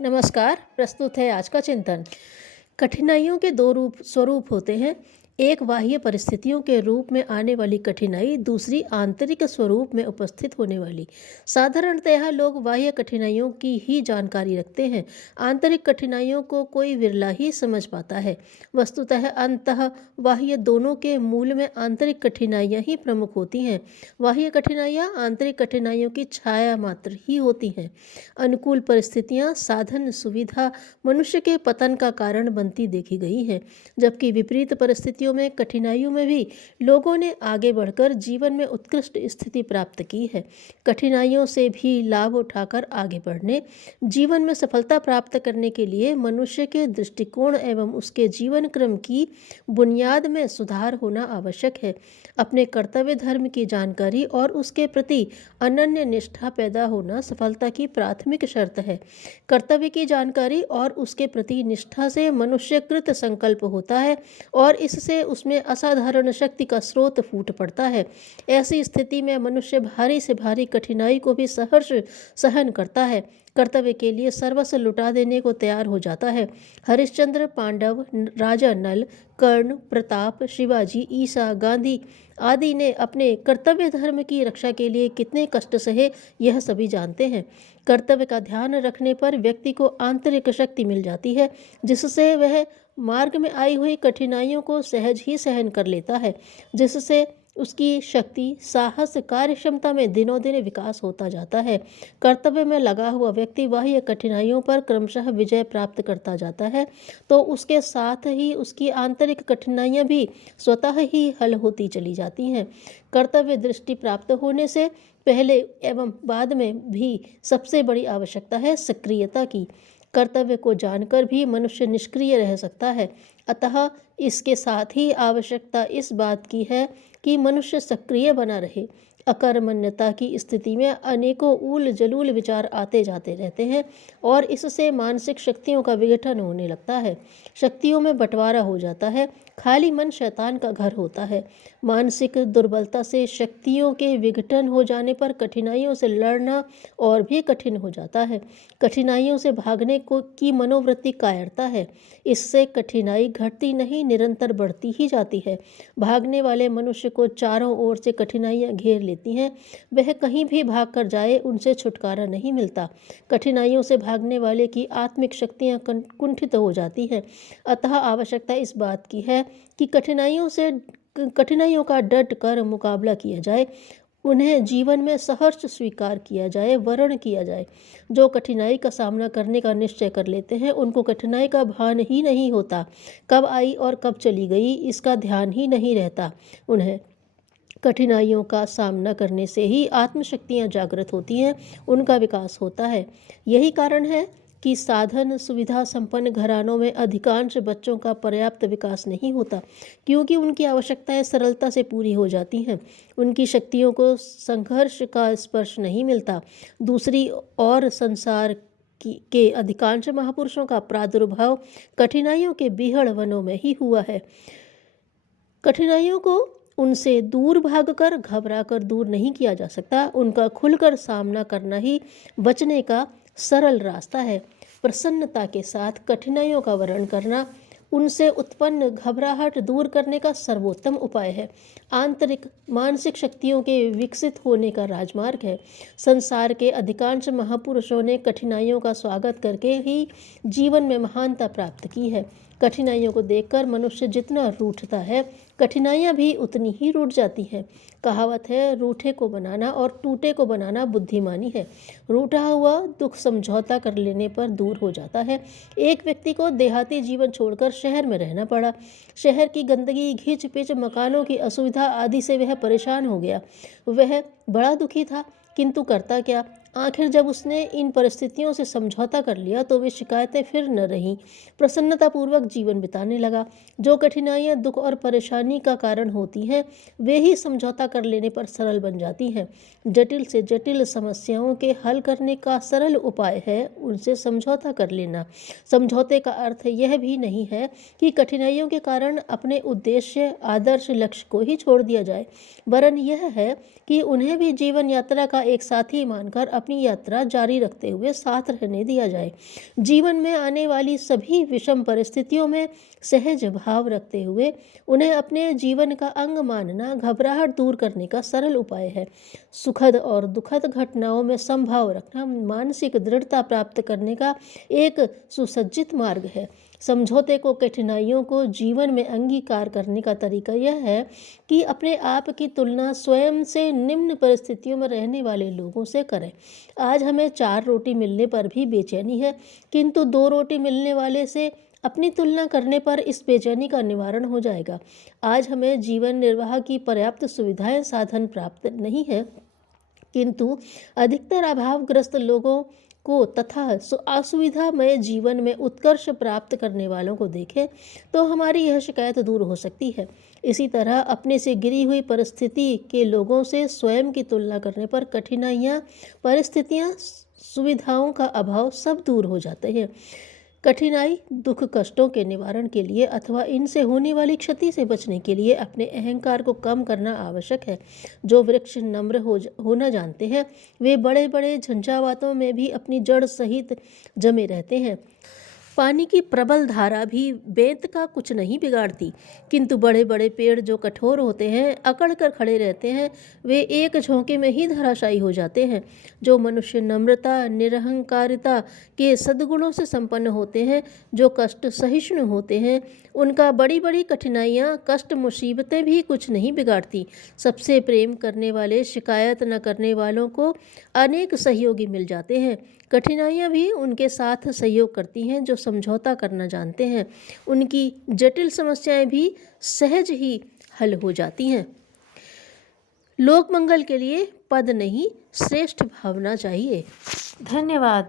नमस्कार। प्रस्तुत है आज का चिंतन। कठिनाइयों के दो स्वरूप होते हैं। एक बाह्य परिस्थितियों के रूप में आने वाली कठिनाई, दूसरी आंतरिक स्वरूप में उपस्थित होने वाली। साधारणतः लोग बाह्य कठिनाइयों की ही जानकारी रखते हैं। आंतरिक कठिनाइयों को कोई विरला ही समझ पाता है। वस्तुतः अंतः बाह्य दोनों के मूल में आंतरिक कठिनाइयाँ ही प्रमुख होती हैं। बाह्य कठिनाइयाँ आंतरिक कठिनाइयों की छाया मात्र ही होती हैं। अनुकूल परिस्थितियाँ, साधन, सुविधा मनुष्य के पतन का कारण बनती देखी गई हैं, जबकि विपरीत परिस्थितियों में, कठिनाइयों में भी लोगों ने आगे बढ़कर जीवन में उत्कृष्ट स्थिति प्राप्त की है। कठिनाइयों से भी लाभ उठाकर आगे बढ़ने, जीवन में सफलता प्राप्त करने के लिए मनुष्य के दृष्टिकोण एवं उसके जीवन क्रम की बुनियाद में सुधार होना आवश्यक है। अपने कर्तव्य धर्म की जानकारी और उसके प्रति अनन्य निष्ठा पैदा होना सफलता की प्राथमिक शर्त है। कर्तव्य की जानकारी और उसके प्रति निष्ठा से मनुष्य कृत संकल्प होता है और इससे उसमें असाधारण शक्ति का स्रोत फूट पड़ता है। ऐसी स्थिति में मनुष्य भारी से भारी कठिनाई को भी सहर्ष सहन करता है, कर्तव्य के लिए सर्वस्व लुटा देने को तैयार हो जाता है। हरिश्चंद्र, पांडव, राजा नल, कर्ण, प्रताप, शिवाजी, ईसा, गांधी आदि ने अपने कर्तव्य धर्म की रक्षा के लिए कितने कष्ट सहे, यह सभी जानते हैं। कर्तव्य का ध्यान रखने पर व्यक्ति को आंतरिक शक्ति मिल जाती है, जिससे वह मार्ग में आई हुई कठिनाइयों को सहज ही सहन कर लेता है, जिससे उसकी शक्ति, साहस, कार्य क्षमता में दिनों दिन विकास होता जाता है। कर्तव्य में लगा हुआ व्यक्ति बाह्य कठिनाइयों पर क्रमशः विजय प्राप्त करता जाता है, तो उसके साथ ही उसकी आंतरिक कठिनाइयाँ भी स्वतः ही हल होती चली जाती हैं। कर्तव्य दृष्टि प्राप्त होने से पहले एवं बाद में भी सबसे बड़ी आवश्यकता है सक्रियता की। कर्तव्य को जानकर भी मनुष्य निष्क्रिय रह सकता है, अतः इसके साथ ही आवश्यकता इस बात की है कि मनुष्य सक्रिय बना रहे। अकर्मण्यता की स्थिति में अनेकों ऊल जलूल विचार आते जाते रहते हैं और इससे मानसिक शक्तियों का विघटन होने लगता है। शक्तियों में बंटवारा हो जाता है। खाली मन शैतान का घर होता है। मानसिक दुर्बलता से शक्तियों के विघटन हो जाने पर कठिनाइयों से लड़ना और भी कठिन हो जाता है। कठिनाइयों से भागने को की मनोवृत्ति कायरता है। इससे कठिनाई घटती नहीं, निरंतर बढ़ती ही जाती है। भागने वाले मनुष्य को चारों ओर से कठिनाइयां घेर लेती हैं। वह कहीं भी भाग कर जाए, उनसे छुटकारा नहीं मिलता। कठिनाइयों से भागने वाले की आत्मिक शक्तियां कुंठित हो जाती हैं। अतः आवश्यकता इस बात की है कि कठिनाइयों का डट कर मुकाबला किया जाए, उन्हें जीवन में सहर्ष स्वीकार किया जाए, वर्ण किया जाए। जो कठिनाई का सामना करने का निश्चय कर लेते हैं, उनको कठिनाई का भान ही नहीं होता। कब आई और कब चली गई, इसका ध्यान ही नहीं रहता उन्हें। कठिनाइयों का सामना करने से ही आत्मशक्तियाँ जागृत होती हैं, उनका विकास होता है। यही कारण है कि साधन सुविधा संपन्न घरानों में अधिकांश बच्चों का पर्याप्त विकास नहीं होता, क्योंकि उनकी आवश्यकताएं सरलता से पूरी हो जाती हैं। उनकी शक्तियों को संघर्ष का स्पर्श नहीं मिलता। दूसरी ओर संसार के अधिकांश महापुरुषों का प्रादुर्भाव कठिनाइयों के बीहड़ वनों में ही हुआ है। कठिनाइयों को उनसे दूर भागकर, घबराकर दूर नहीं किया जा सकता। उनका खुलकर सामना करना ही बचने का सरल रास्ता है। प्रसन्नता के साथ कठिनाइयों का वर्ण करना उनसे उत्पन्न घबराहट दूर करने का सर्वोत्तम उपाय है। आंतरिक मानसिक शक्तियों के विकसित होने का राजमार्ग है। संसार के अधिकांश महापुरुषों ने कठिनाइयों का स्वागत करके ही जीवन में महानता प्राप्त की है। कठिनाइयों को देखकर मनुष्य जितना रूठता है, कठिनाइयाँ भी उतनी ही रूठ जाती हैं। कहावत है, रूठे को बनाना और टूटे को बनाना बुद्धिमानी है। रूठा हुआ दुख समझौता कर लेने पर दूर हो जाता है। एक व्यक्ति को देहाती जीवन छोड़कर शहर में रहना पड़ा। शहर की गंदगी, घिच पिच, मकानों की असुविधा आदि से वह परेशान हो गया। वह बड़ा दुखी था, किंतु करता क्या। आखिर जब उसने इन परिस्थितियों से समझौता कर लिया तो वे शिकायतें फिर न रहीं। प्रसन्नतापूर्वक जीवन बिताने लगा। जो कठिनाइयाँ दुख और परेशानी का कारण होती हैं, वे ही समझौता कर लेने पर सरल बन जाती हैं। जटिल से जटिल समस्याओं के हल करने का सरल उपाय है उनसे समझौता कर लेना। समझौते का अर्थ यह भी नहीं है कि कठिनाइयों के कारण अपने उद्देश्य, आदर्श, लक्ष्य को ही छोड़ दिया जाए, वरन यह है कि उन्हें भी जीवन यात्रा का एक साथी मानकर अपनी यात्रा जारी रखते हुए साथ रहने दिया जाए। जीवन में आने वाली सभी विषम परिस्थितियों में सहज भाव रखते हुए उन्हें अपने जीवन का अंग मानना घबराहट दूर करने का सरल उपाय है। सुखद और दुखद घटनाओं में समभाव रखना मानसिक दृढ़ता प्राप्त करने का एक सुसज्जित मार्ग है। समझौते को कठिनाइयों को जीवन में अंगीकार करने का तरीका यह है कि अपने आप की तुलना स्वयं से निम्न परिस्थितियों में रहने वाले लोगों से करें। आज हमें 4 रोटी मिलने पर भी बेचैनी है, किंतु 2 रोटी मिलने वाले से अपनी तुलना करने पर इस बेचैनी का निवारण हो जाएगा। आज हमें जीवन निर्वाह की पर्याप्त सुविधाएं साधन प्राप्त नहीं है, किंतु अधिकतर अभावग्रस्त लोगों को तथा असुविधामय जीवन में उत्कर्ष प्राप्त करने वालों को देखें तो हमारी यह शिकायत दूर हो सकती है। इसी तरह अपने से गिरी हुई परिस्थिति के लोगों से स्वयं की तुलना करने पर कठिनाइयाँ, परिस्थितियाँ, सुविधाओं का अभाव सब दूर हो जाते हैं। कठिनाई दुख कष्टों के निवारण के लिए अथवा इनसे होने वाली क्षति से बचने के लिए अपने अहंकार को कम करना आवश्यक है। जो वृक्ष नम्र होना जानते हैं वे बड़े बड़े झंझावातों में भी अपनी जड़ सहित जमे रहते हैं। पानी की प्रबल धारा भी बेंत का कुछ नहीं बिगाड़ती, किंतु बड़े बड़े पेड़ जो कठोर होते हैं, अकड़ कर खड़े रहते हैं, वे एक झोंके में ही धराशायी हो जाते हैं। जो मनुष्य नम्रता, निरहंकारिता के सद्गुणों से संपन्न होते हैं, जो कष्ट सहिष्णु होते हैं, उनका बड़ी बड़ी कठिनाइयाँ, कष्ट, मुसीबतें भी कुछ नहीं बिगाड़ती। सबसे प्रेम करने वाले, शिकायत न करने वालों को अनेक सहयोगी मिल जाते हैं। कठिनाइयाँ भी उनके साथ सहयोग करती हैं जो समझौता करना जानते हैं। उनकी जटिल समस्याएं भी सहज ही हल हो जाती हैं। लोक मंगल के लिए पद नहीं, श्रेष्ठ भावना चाहिए। धन्यवाद।